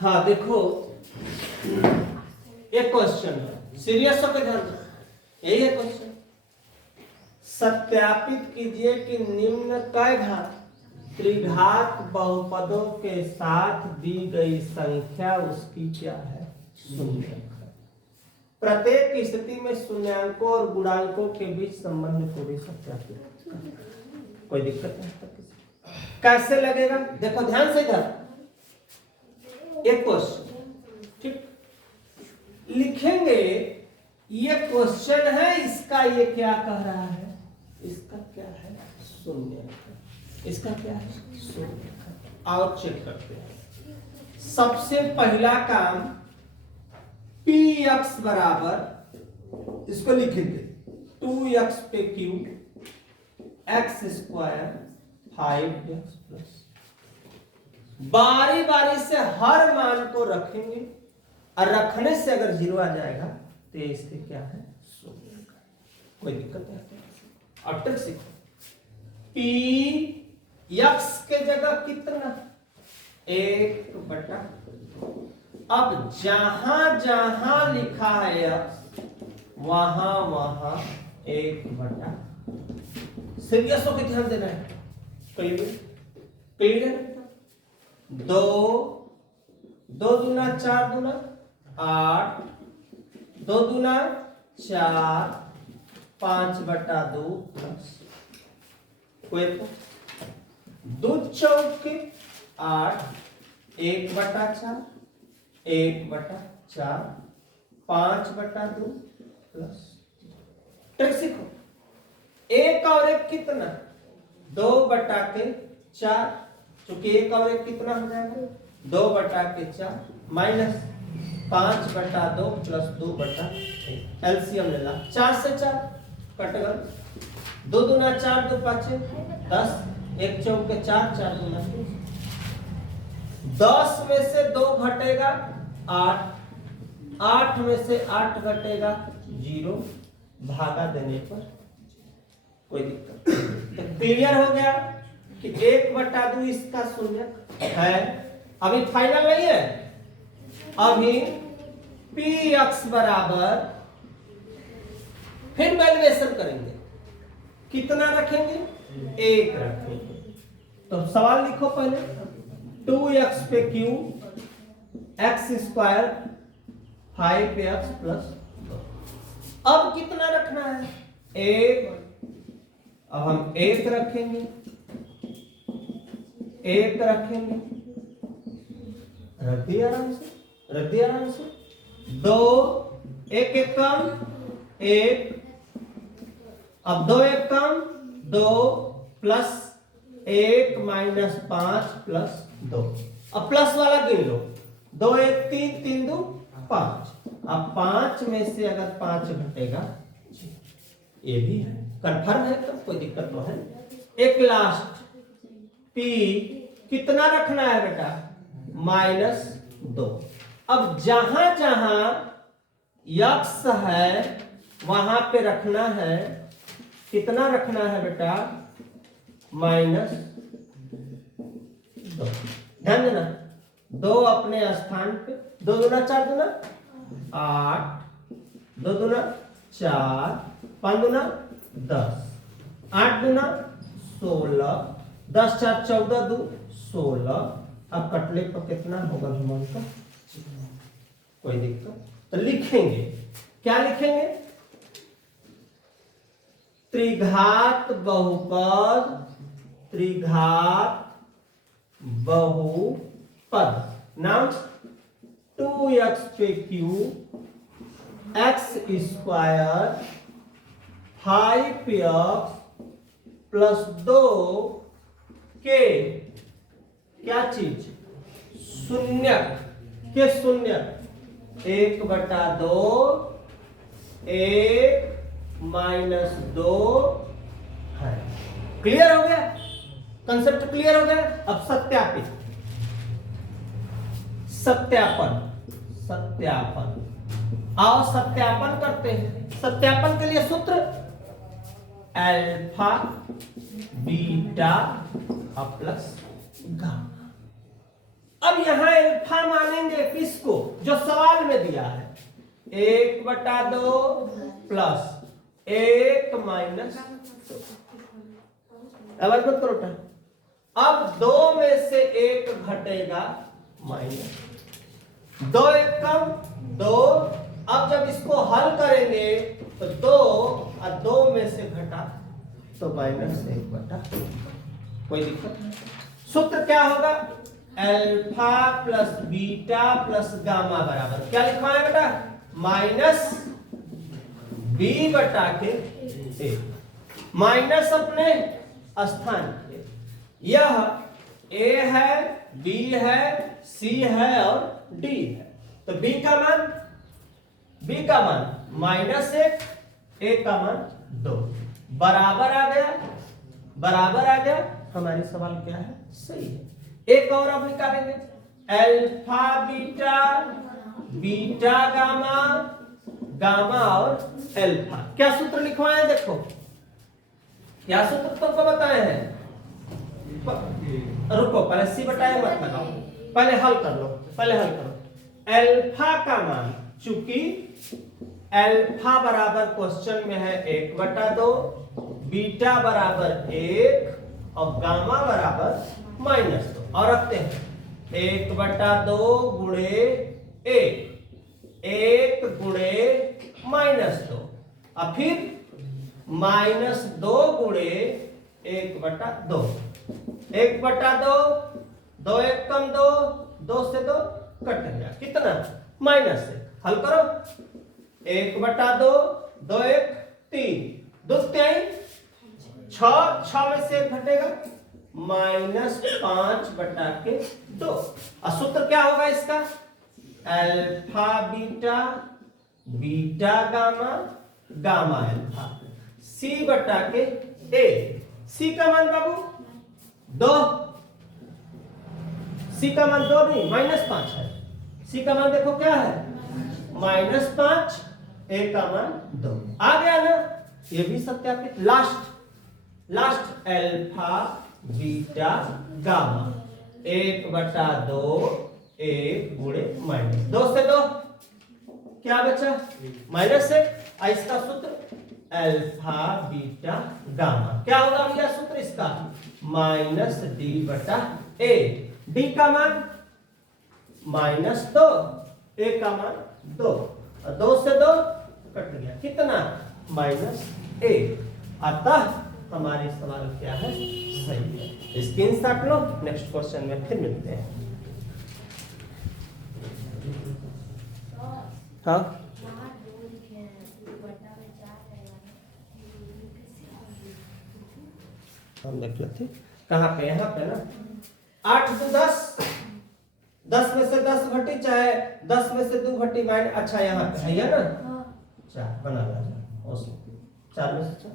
हाँ देखो, एक क्वेश्चन है, सीरियस होकर ध्यान दो, यही है क्वेश्चन। सत्यापित कीजिए कि निम्न कई घात त्रिघात बहुपदों के साथ दी गई संख्या उसकी क्या है? शून्य। प्रत्येक स्थिति में शून्यांकों और गुणांकों के बीच संबंध को भी सत्यापित। कोई दिक्कत नहीं? कैसे लगेगा? देखो ध्यान से इधर एक क्वेश्चन, ठीक लिखेंगे। ये क्वेश्चन है, इसका ये क्या कह रहा है? इसका क्या है? शून्य। इसका क्या है? शून्य। और चेक करते हैं। सबसे पहला काम, px बराबर, इसको लिखेंगे 2x पे q x square 5x plus. बारी बारी से हर मान को रखेंगे और रखने से अगर 0 आ जाएगा तो ये इसके क्या है? शून्य। कोई दिक्कत नहीं? अब तक सीखो। p x के जगह कितना? 1/। अब जहां जहां लिखा है x, वहां वहां 1/। सीरियस होकर ध्यान देना है। क्लियर है? 2 दूना 4 दूना 8, 2 दूना 4, 5/2 प्लस 2 चौके 8, 1/4, 1/4, 5/2 प्लस। ट्रिक सीखो। 1 और 1 कितना? 2/4। चूंकि 1 और 1 कितना हो जाएगा? 2/4 माइनस 5/2 प्लस 2/1। एलसीएम लेना, 4 से 4 कट गया। 2 दूना 4, 2 5 10, 1 चौके 4, 4 दूना 10 में से 2 घटेगा 8, 8 में से 8 घटेगा 0, भागा देने पर कोई दिक्कत नहीं। तो क्लियर हो गया कि 1/2 इसका शून्य है। अभी फाइनल नहीं है, अभी px बराबर, फिर वैल्यूएशन करेंगे। कितना रखेंगे? 1 रखेंगे। तो सवाल लिखो पहले, 2x पे q x square 5x plus 2। अब कितना रखना है? 1। अब हम 1 रखेंगे, 1 रखेंगे, रख दिया आराम से, रख दिया आराम से। 2 1 1 कम 1, अब 2 1 कम 2 प्लस 1 माइनस 5 प्लस 2। अब प्लस वाला गिन लो, 2 1 3, 3 2 5। अब 5 में से अगर 5 घटेगा, ये भी है, कंफर्म है, तो कोई दिक्कत तो है। एक लास्ट, p कितना रखना है बेटा? -2। अब जहां जहां x है वहां पे रखना है, कितना रखना है बेटा? -2। ध्यान देना, 2 अपने स्थान पे, 2 दूना 4 दूना 8, 2 दूना 4, 5 दूना 10, 8 दूना 16, 10 4 14, 2 16। अब कटले पर कितना होगा भिमान का? कोई दिक्कत? तो लिखेंगे, क्या लिखेंगे? त्रिघात बहुपद, त्रिघात बहुपद नाम 2x पे q x square 5x plus 2 के क्या चीज? शून्य के शून्य 1/2 1 -2 है। क्लियर हो गया? कंसेप्ट क्लियर हो गया? अब सत्यापित, सत्यापन, सत्यापन। आओ सत्यापन करते हैं। सत्यापन के लिए सूत्र अल्फा बीटा प्लस गामा। अब यहां अल्फा मानेंगे जो सवाल में दिया है 1/2 प्लस 1 माइनस, अब मत करो। अब 2 में से 1 घटेगा माइनस, 2 1 कम 2। अब जब इसको हल करेंगे तो 2 और 2 में से घटा तो -1/, कोई दिक्कत नहीं। सूत्र क्या होगा? Alpha plus beta plus gamma बराबर क्या लिखा है बेटा? माइनस b बटा के a, माइनस अपने स्थान पे। यह a है, b है, c है और d है। तो b का मान -1, a का मान 2, बराबर आ गया। हमारी सवाल क्या है? सही है। एक और अब निकालेंगे, alpha beta, beta gamma, gamma और अल्फा। क्या सूत्र लिखवाए? देखो क्या सूत्र तुमको बताए हैं। रुको, पहले सी बताए मत लगाओ, पहले हल कर लो। अल्फा का मान, चूंकि अल्फा बराबर क्वेश्चन में है 1/2, बीटा बराबर 1 और गामा बराबर -2, और रखते हैं 1/2 गुणे 1 गुणे -2 और फिर -2 गुणे 1/2, 1/2, 2 1 कम 2, 2 से 2 कट गया, कितना? -1। हल करो, 1/2, 2 1 3, 2 3 6 में से 1 घटेगा, -5/2। और सूत्र क्या होगा इसका? Alpha beta, beta gamma, gamma alpha, c/a। c का मान बाबू 2, c का मान 2 नहीं -5 है। c का मान देखो क्या है? -5, a का मान 2। आ गया ना? ये भी सत्यापित। लास्ट अल्फा बीटा गामा 1/2 1 गुणे -2 से 2 क्या बचा? -1। इसका सूत्र अल्फा बीटा गामा क्या होगा भैया? सूत्र इसका -d/a। d का मान -2, a का मान 2 और 2 से 2 कट गया, कितना? -1। अतः हमारी सवाल क्या है? सही है। स्क्रीनशॉट लो, नेक्स्ट क्वेश्चन में फिर मिलते हैं। हाँ, हम देख लेते कहाँ पे? यहाँ पे ना। 8 2 10, 10 में से 10 घटी, चाहे 10 में से 2 घटी माइनस। अच्छा यहाँ पे है ना, 4 बना ला, 4 में से 4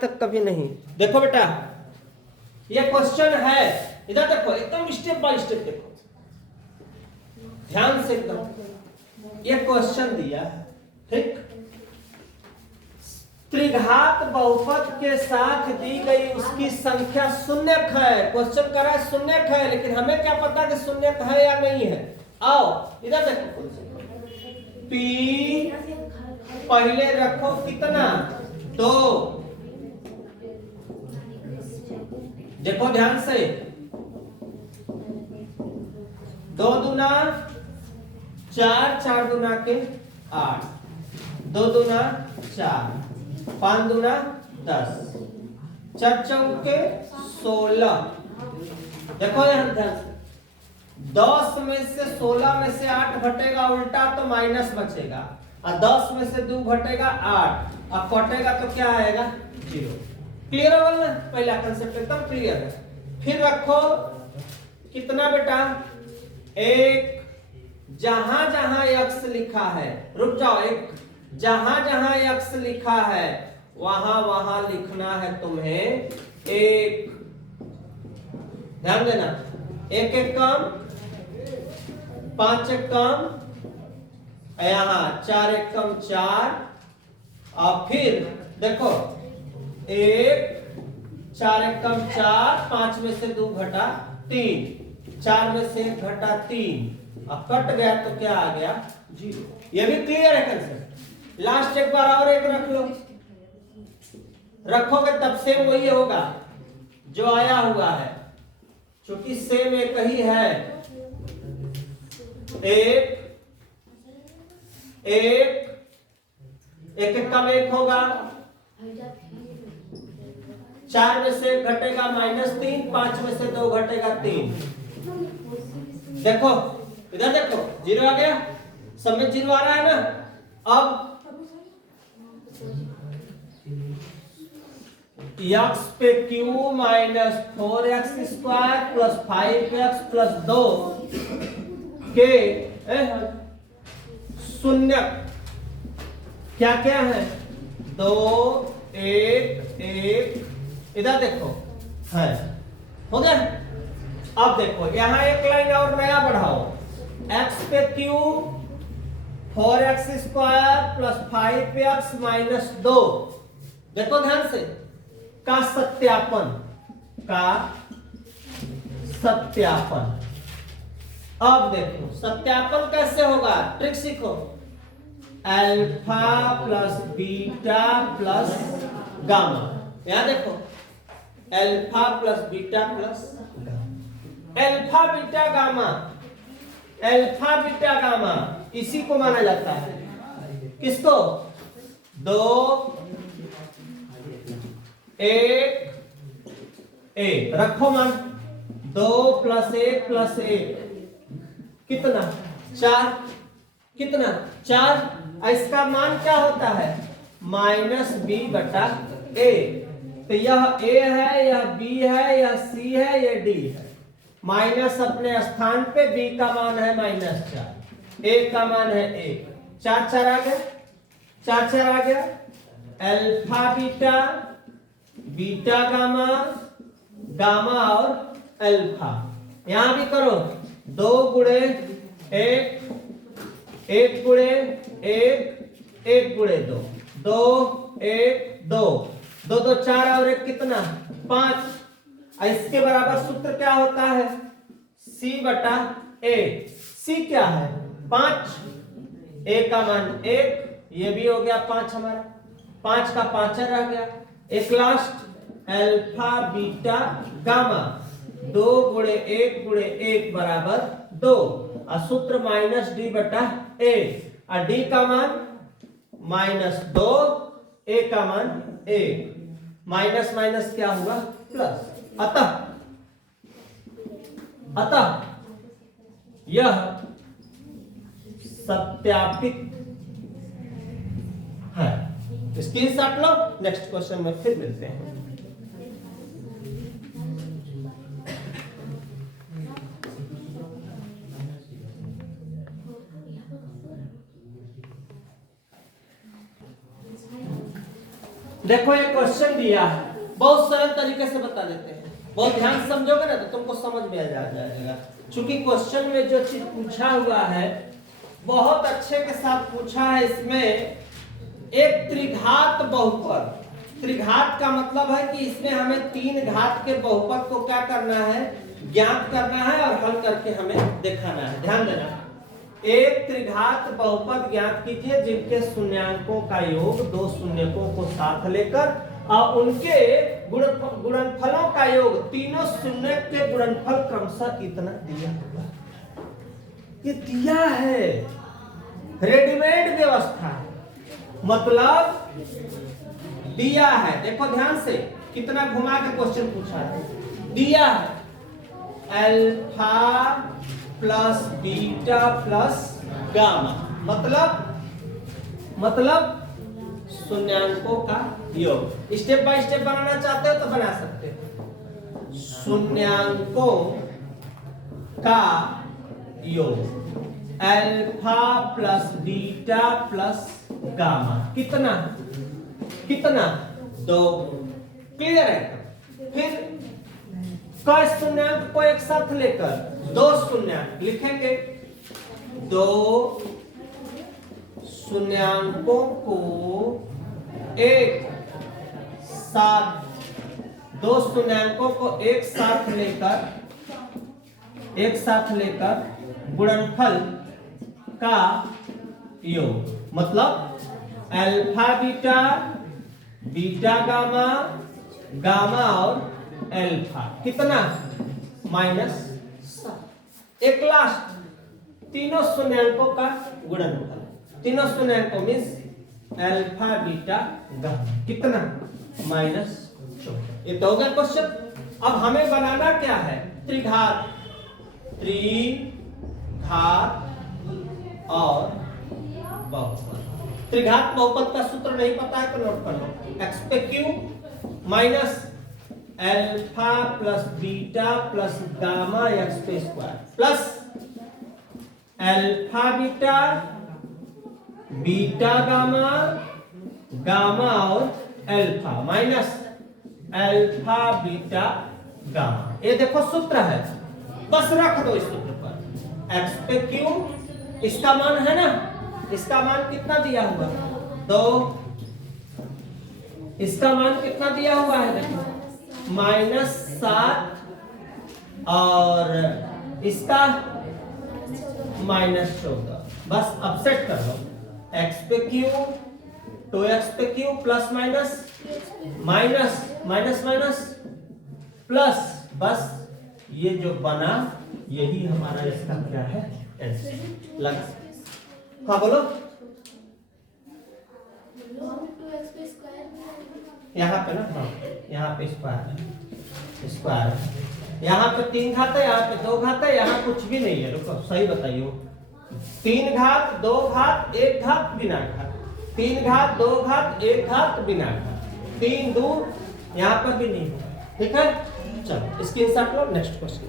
तक कभी नहीं। देखो बेटा, ये क्वेश्चन है, इधर देखो, एकदम स्टेप बाय स्टेप देखो, ध्यान से एकदम। ये क्वेश्चन दिया है, ठीक? त्रिघात बहुपद के साथ दी गई उसकी संख्या शून्यक है। क्वेश्चन कर रहा है शून्यक है, लेकिन हमें क्या पता कि शून्यक है या नहीं है। आओ इधर देखो, p पहले रखो कितना? 2। देखो ध्यान से, 2 दूना 4, 4 दूना के 8, 2 दूना 4, 5 दूना 10, 4 चौके 16। देखो यहाँ ध्यान से, 10 में से 16 में से 8 घटेगा उल्टा तो माइनस बचेगा, और 10 में से 2 घटेगा 8 और कटेगा तो क्या आएगा? 0। क्लियर है ना? पहला कंसेप्ट एकदम क्लियर है। फिर रखो कितना बेटा? 1। जहां जहां x लिखा है, रुक जाओ, एक जहां जहां x लिखा है वहां वहां लिखना है तुम्हें 1। ध्यान देना, 1 1 कम, 5 1 कम, यहाँ 4 1 कम 4, और फिर देखो 1 4 1 कम 4, 5 में से 2 घटा 3, 4 में से 1 घटा 3, अब कट गया तो क्या आ गया 0। ये भी क्लियर है कंसेप्ट। लास्ट एक बार और एक रख लो, रखोगे तब सेम वही होगा जो आया हुआ है, क्योंकि सेम एक ही है। एक कम एक होगा, 4 में से घटेगा -3, 5 में से 2 घटेगा 3। देखो इधर देखो 0 आ गया, सब में 0 आ रहा है ना। अब x पे q minus 4x² plus 5x plus 2 के शून्य क्या क्या है 2 1 1, इधर देखो है, हो गया। अब देखो यहां एक लाइन और नया बढ़ाओ, x पे q 4x² plus 5x minus 2, देखो ध्यान से, का सत्यापन, का सत्यापन। अब देखो सत्यापन कैसे होगा, ट्रिक सीखो। Alpha plus beta plus gamma, यहां देखो alpha plus beta plus gamma, alpha beta gamma, alpha beta gamma इसी को माना जाता है। किसको 2 1 1 रखो मान, 2 प्लस 1 प्लस 1 कितना 4, कितना 4। इसका मान क्या होता है -b/a, तो यह a है, यह b है, यह c है, यह d है। माइनस अपने स्थान पे, b का मान है -4, a का मान है 1, 4 4 आ गया, 4 4 आ गया। Alpha beta, beta gamma, gamma और अल्फा, यहां भी करो 2 गुणे 1, 1 गुणे 1, 1 गुणे 2, 2 1 2, 2 2 4 और 1 कितना 5। इसके बराबर सूत्र क्या होता है c/a, c क्या है 5, a का मान 1, ये भी हो गया 5 हमारा, 5 का 5 रह गया। एक लास्ट अल्फा बीटा गामा, 2 गुणे 1 गुणे 1 बराबर 2, और सूत्र -d/a, और d का मान -2, a का मान 1, माइनस माइनस क्या हुआ प्लस। अतः यह सत्यापित है। स्क्रीनशॉट लो, नेक्स्ट क्वेश्चन में फिर मिलते हैं। देखो एक क्वेश्चन दिया है, बहुत सरल तरीके से बता देते हैं, बहुत ध्यान से समझोगे ना तो तुमको समझ में आ जाएगा। चूंकि क्वेश्चन में जो चीज पूछा हुआ है बहुत अच्छे के साथ पूछा है। इसमें एक त्रिघात बहुपद, त्रिघात का मतलब है कि इसमें हमें 3 घात के बहुपद को क्या करना है, ज्ञात करना है और हल करके हमें दिखाना है। ध्यान देना, एक त्रिघात बहुपद ज्ञात कीजिए जिनके शून्यांकों का योग 2 शून्यकों को साथ लेकर और उनके गुणनफलों का योग, तीनों शून्य के गुणनफल क्रमशः इतना दिया हुआ। ये दिया है, रेडीमेड व्यवस्था, मतलब दिया है। देखो ध्यान से, कितना घुमा के क्वेश्चन पूछा है। दिया है alpha plus beta plus gamma, मतलब शून्यांकों का योग। स्टेप बाय स्टेप बनाना चाहते हो तो बना सकते हो। शून्यांकों का योग alpha plus beta plus gamma, कितना 2। क्लियर है। फिर कई शून्यांक को एक साथ लेकर 2 शून्यांक लिखेंगे, 2 शून्यांकों को एक साथ, 2 शून्यांकों को एक साथ लेकर एक साथ लेकर गुणनफल का योग, मतलब alpha beta, beta gamma, gamma और अल्फा कितना -7। एक लास्ट तीनों शून्यांकों का गुणनफल, तीनों शून्यांकों मीन्स अल्फा बीटा गामा कितना -14। ये तो हो गया क्वेश्चन। अब हमें बनाना क्या है, त्रिघात, त्रिघात और बहुपद। त्रिघात बहुपद का सूत्र नहीं पता है तो नोट कर लो, एक्स पे q minus alpha plus beta plus gamma x पे square plus alpha beta, beta gamma, gamma और alpha minus alpha beta gamma. ये देखो सूत्र है, बस रख दो इस सूत्र पर। एक्स पे क्यू, इसका मान है ना, इसका मान कितना दिया हुआ है 2, इसका मान कितना दिया हुआ है देखो -7 और इसका -14। बस अब सेट कर लो, एक्स पे क्यू 2x पे Q plus minus minus minus minus plus, बस ये जो बना यही हमारा इसका क्या है आंसर लग। हाँ बोलो, यहाँ पे ना, हाँ यहाँ पे स्क्वायर, स्क्वायर यहाँ पे 3 घात है, यहाँ पे 2 घात है, यहाँ कुछ भी नहीं है। रुको सही बताइए, 3 घात 2 घात 1 घात बिना घात, 3 घात 2 घात 1 घात बिना घात, 3 2 यहाँ पर भी नहीं है। ठीक है, चलो स्क्रीनशॉट लो, नेक्स्ट क्वेश्चन।